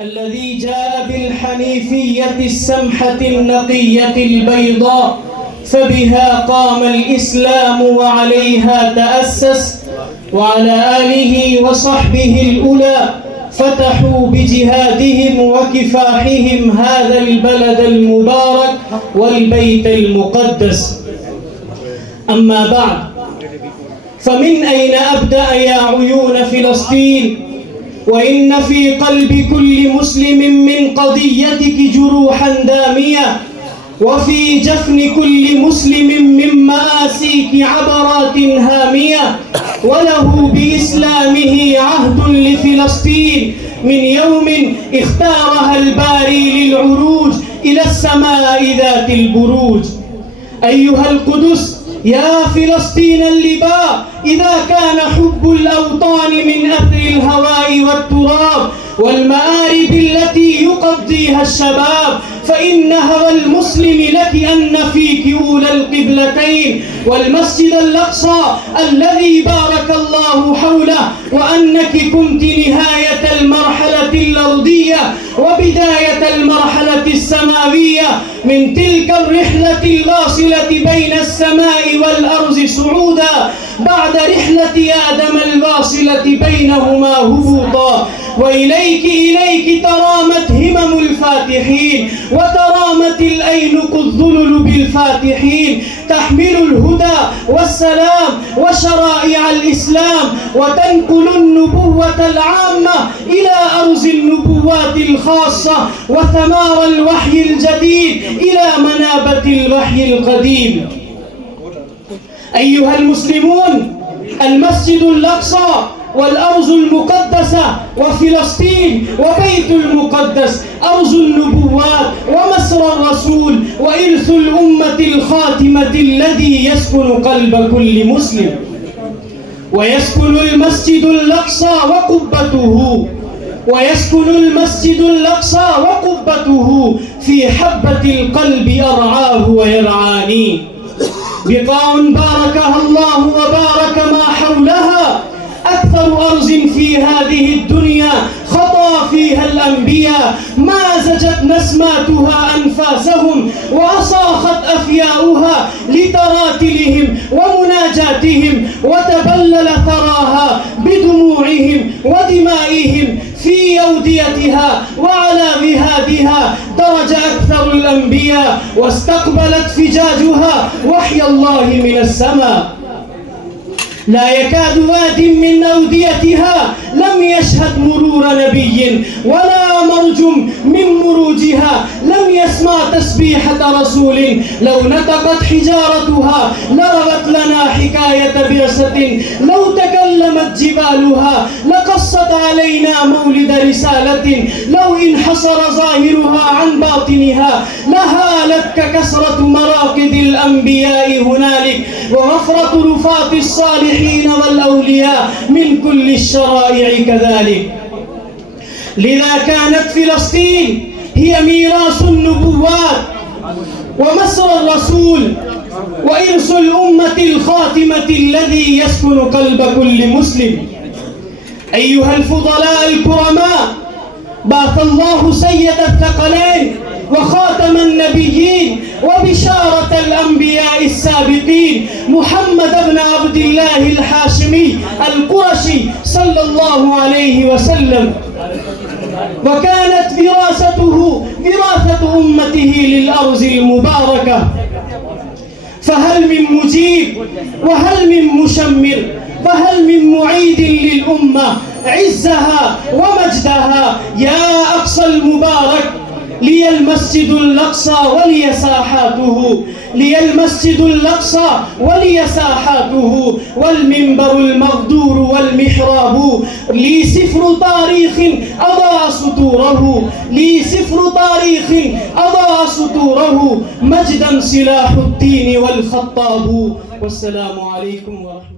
الذي جاء بالحنيفية السمحة النقية البيضاء، فبها قام الإسلام وعليها تأسس، وعلى آله وصحبه الأولى فتحوا بجهادهم وكفاحهم هذا البلد المبارك والبيت المقدس. أما بعد، فمن أين أبدأ يا عيون فلسطين؟ وإن في قلب كل مسلم من قضيتك جروحا دامية، وفي جفن كل مسلم من مآسيك عبرات هامية، وله بإسلامه عهد لفلسطين من يوم اختارها الباري للعروج إلى السماء ذات البروج. أيها القدس يا فلسطين اللباء، إذا كان حب الأوطان من أثر الهواء والتراب والمآرب التي يقضيها الشباب، فإن هوى المسلم لك أن فيك أولى القبلتين والمسجد الأقصى الذي بارك الله حوله، وأنك كنت نهاية المرحلة الأرضية وبداية المرحلة السماوية من تلك الرحلة الواصلة بين السماء والأرض صعودا، بعد رحلة آدم الواصلة بينهما هبوطا. وإليك ترامت همم الفاتحين، وترامت الأينق الظلل بالفاتحين، تحمل الهدى والسلام وشرائع الإسلام، وتنقل النبوة العامة إلى أرض النبوات الخاصة، وثمار الوحي الجديد إلى منابة الوحي القديم. أيها المسلمون، المسجد الأقصى والأرض المقدسة وفلسطين وبيت المقدس أرض النبوات ومسرى الرسول وإرث الأمة الخاتمة الذي يسكن قلب كل مسلم. ويسكن المسجد الأقصى وقبته في حبة القلب أرعاه ويرعاني. بقاع باركها الله وبارك ما حولها، أكثر أرض في هذه الدنيا خطى فيها الأنبياء، مازجت نسماتها أنفاسهم وأصاخت أفياؤها لتراتلهم ومناجاتهم، وتبلل ثراها بدموعهم ودمائهم في أوديتها، وعلى غهادها درج أكثر الأنبياء، واستقبلت فجاجها وحي الله من السماء. لا يكاد واد من أوديتها لم يشهد مرور نبي، ولا مرج من مروجها لم يسمع تسبيحة رسول. لو نطقت حجارتها لروت لنا حكاية بعثة، لو تكلمت جبالها لقصت علينا مولد رسالة، لو انحصر ظاهرها عن باطنها لهالت ككسرة مراقد الأنبياء هنالك، وغفرة رفات الصالحين والأولياء من كل الشرائع كذلك. لذا كانت فلسطين هي ميراث النبوات ومسرى الرسول وإرث الأمة الخاتمة الذي يسكن قلب كل مسلم. أيها الفضلاء الكرماء، بعث الله سيد الثقلين وخاتم النبيين وبشارة الأنبياء السابقين محمد بن عبد الله الحاشمي القرشي صلى الله عليه وسلم، وكانت وراثة أمته للأرض المباركة. فهل من مجيب وهل من مشمر وهل من معيد للأمة عزها ومجدها؟ يا أقصى المبارك، لي المسجد الأقصى ولي ساحاته، لي المسجد الأقصى ولي ساحاته، والمنبر المغدور والمحراب، لي سفر تاريخ أضاء سطوره، لي سفر تاريخ أضاء سطوره، مجدا سلاح الدين والخطاب. والسلام عليكم ورحمة الله.